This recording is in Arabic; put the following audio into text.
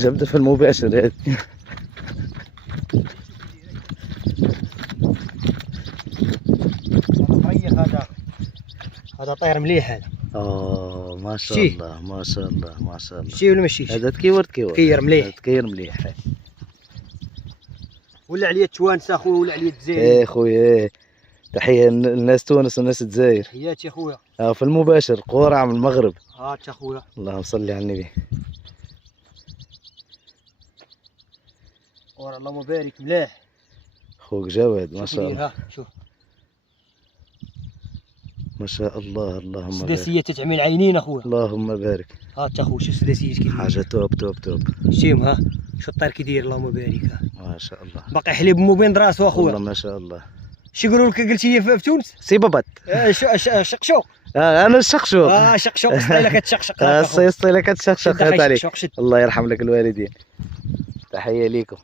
جبدة في المباشر هذه. هذا طير مليح هذا. ما شاء الله ما شاء الله ما شاء الله. شي ولا ماشي؟ هذا تكيور تكير مليح. تكير مليح. ولا عليا توانسه اخويا ولا عليا الجزائر. ايه خويا، تحية للناس تونس والناس الجزائر. تحياتي اخويا. في المباشر قورع من المغرب. هات اخويا. اللهم صل على النبي. قورع اللهم بارك مليح. خوك جواد ما شاء الله. شوف ما شاء الله. اللهم بارك. سداسية تتعمي العينين اخويا. اللهم بارك. هات اخويا شوف سداسية كيف حاجة توب توب توب. شيم ها شو الطير كي داير اللهم بارك. ما شاء الله. باقي حليب مو بين راسو اخويا. والله ما شاء الله. شو يقولوا لك قلتي في تونس؟ سيبابات. شقشوق. انا الشقشوق. شقشوق الصيله كتشقشق. الصيله كتشقشق عليك. شقشق. الله يرحم لك الوالدين. تحية ليكم.